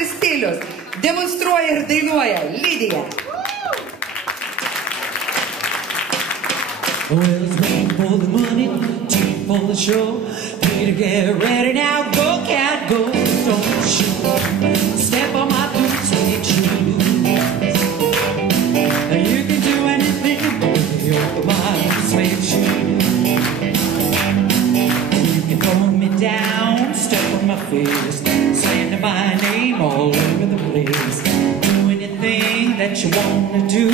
ir stilius. Demonstruoja ir dainuoja Lidija. Well, it's one for the money, two for the show. Peter, get ready now, go cat, go. Don't you step on my boots, ain't you? You can do anything with your my suede shoes. You can throw me down, step on my face, slander my name all over the place. Do anything that you wanna do.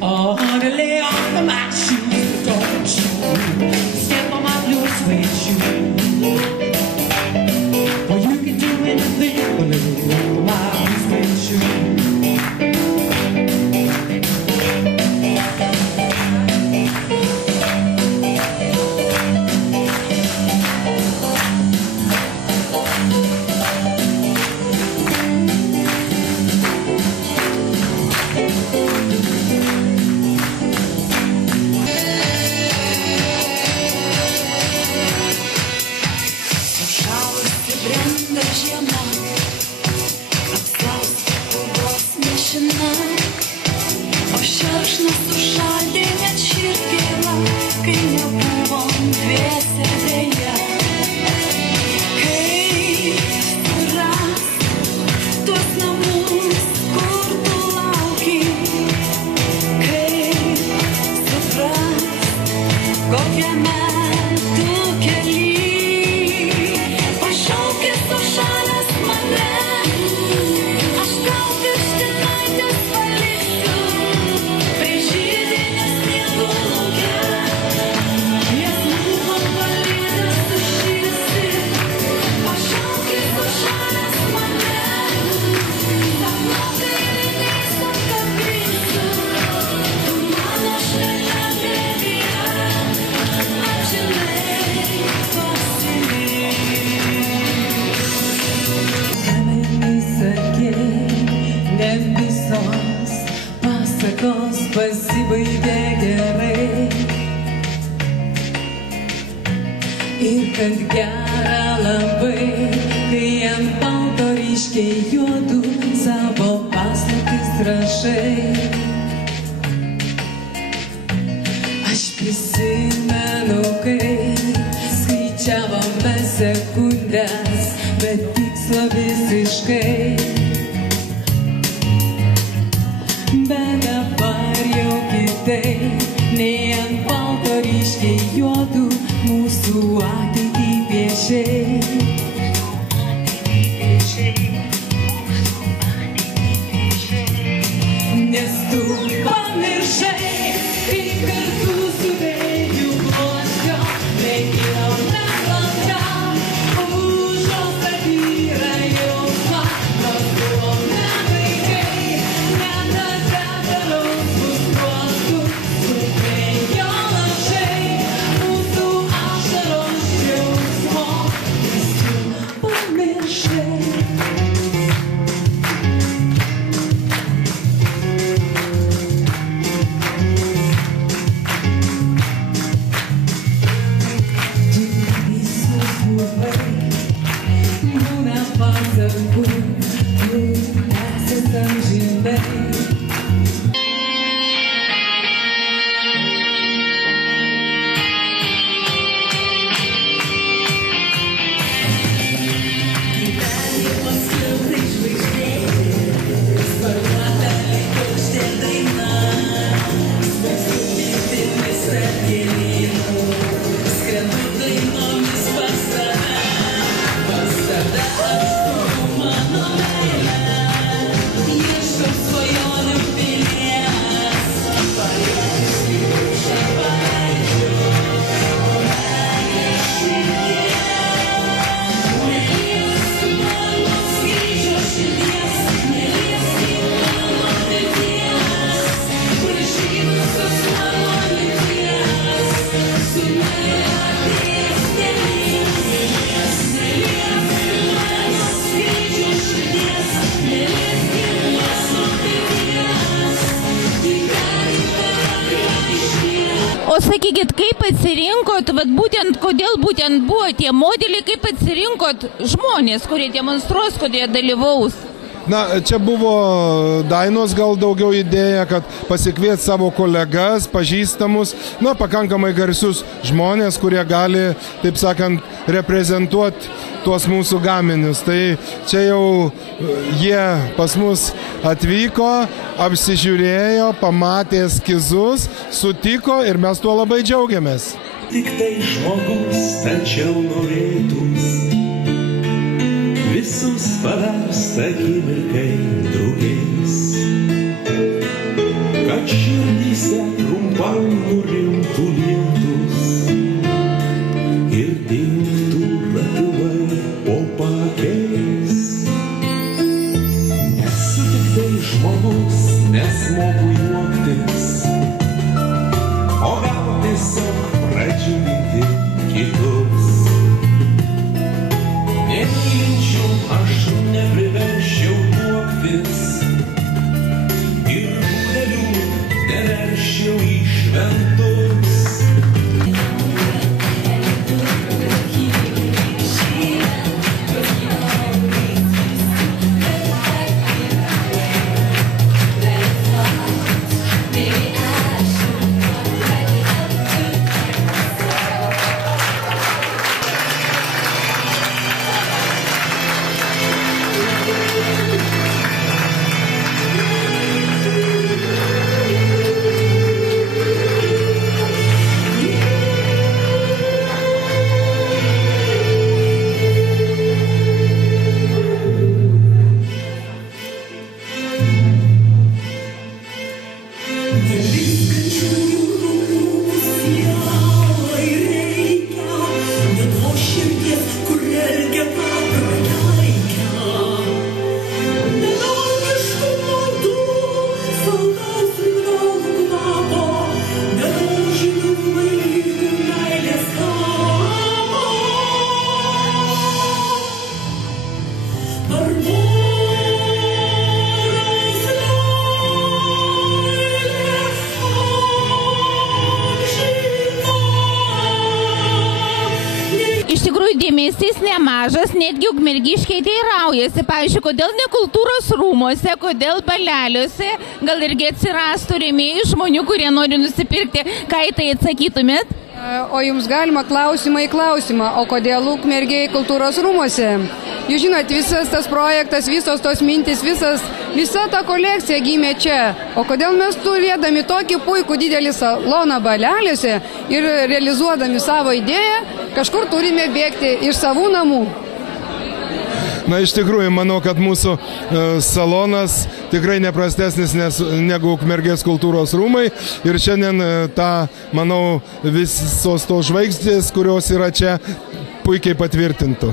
Oh, honey, lay off of my shoes, don't you step on my blue suede shoes. Well, you can do anything but lay off of my blue suede shoes. O šerkšnas sušaldė net širdgėlą, kai nebuvom dviese dėja. Kaip suras tuos namus, kur tu lauki, kaip supras, kokiame tu kely. Pašaukęs sušalęs mane, aš tau pirštinaitės paliksiu, prie žydinio sniego lauke. Jas buvo palydęs sušilsi, pašaukęs sušalęs mane, sapnuotai lydės apkabinsiu, tu mano švelnia glėbyje, amžinai pasilik. Ne visos pasakos pasibaigė gerai. Ir kad gera labai, kai ant balto ryškiai juodų savo paslaptis rašai. Aš prisimenu, kai skaičiavome sekundės, bet tikslo visiškai. Bet dabar jau kitaip, nei ant balto ryškiai juodų mūsų ateitį piešiai. Nes tu pamiršai, kaip kartu su vėju bloškio, mėginom nevalkam, užos atyra jausmą, nors buvome vaikai, netada daraus bus tuostų, sukrėjo lašai, mūsų ašaros džiaugsmo, vis jų O sakykit, kaip atsirinkot, vat būtent, kodėl būtent buvo tie modeliai, kaip atsirinkot žmonės, kurie demonstruos, kurie dalyvaus? Na, čia buvo Dainos gal daugiau idėja, kad pasikviet savo kolegas, pažįstamus, na, pakankamai garsius žmonės, kurie gali, taip sakant, reprezentuoti tuos mūsų gaminius. Tai čia jau jie pas mus atvyko, apsižiūrėjo, pamatė eskizus, sutiko ir mes tuo labai džiaugiamės. Tik tai žmogus, tačiau norėtus visus paversta akimirkai drugiais, kad širdyse trumpam nurimtų lietus ir dingtų ratilai po pakeis. Nesu tik tai žmogus, nes moku juoktis, o gal tiesiog pradžiuginti kitus. Nemylinčiau, aš nepriverščiau tuoktis ir būdelių neverščiau į šventus. Dėmesys nemažas, netgi ukmergiškiai teiraujasi, pavyzdžiui, kodėl ne kultūros rūmose, kodėl baleliuose, gal irgi atsirastų rėmėjų žmonių, kurie nori nusipirkti, ką į tai atsakytumėt? O jums galima klausimą į klausimą, o kodėl Ukmergėj kultūros rūmose? Jūs žinot, visas tas projektas, visos tos mintis, visa ta kolekcija gimė čia. O kodėl mes turėdami tokį puikų didelį saloną baleliuose ir realizuodami savo idėją, kažkur turime bėgti iš savų namų? Na, iš tikrųjų, manau, kad mūsų salonas tikrai neprastesnis negu Ukmergės kultūros rūmai. Ir šiandien tą, manau, visos tos žvaigždės, kurios yra čia, puikiai patvirtintų.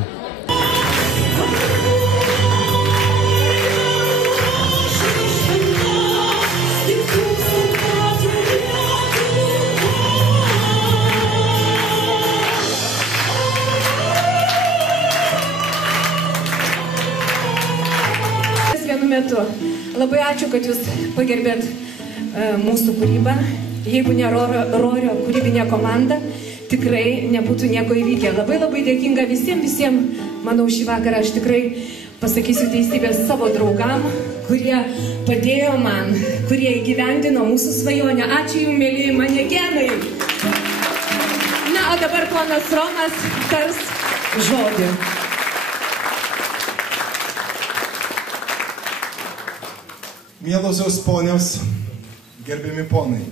Metu. Labai ačiū, kad jūs pagerbėt mūsų kūrybą. Jeigu ne Rorio kūrybinė komanda, tikrai nebūtų nieko įvykę. Labai dėkinga visiems, manau, šį vakarą aš tikrai pasakysiu teisybės savo draugam, kurie padėjo man, kurie įgyvendino mūsų svajonę. Ačiū jums, mėlyji manekenai. Na, o dabar ponas Romas tars žodį. Mielosios ponios, gerbiami ponai,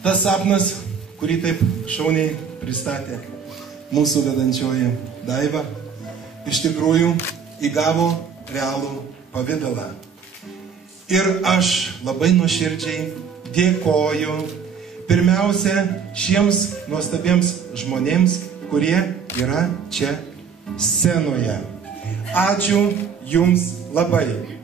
tas sapnas, kurį taip šauniai pristatė mūsų vedančioji Daiva, iš tikrųjų įgavo realų pavidalą. Ir aš labai nuoširdžiai dėkoju pirmiausia šiems nuostabiems žmonėms, kurie yra čia scenoje. Ačiū jums labai.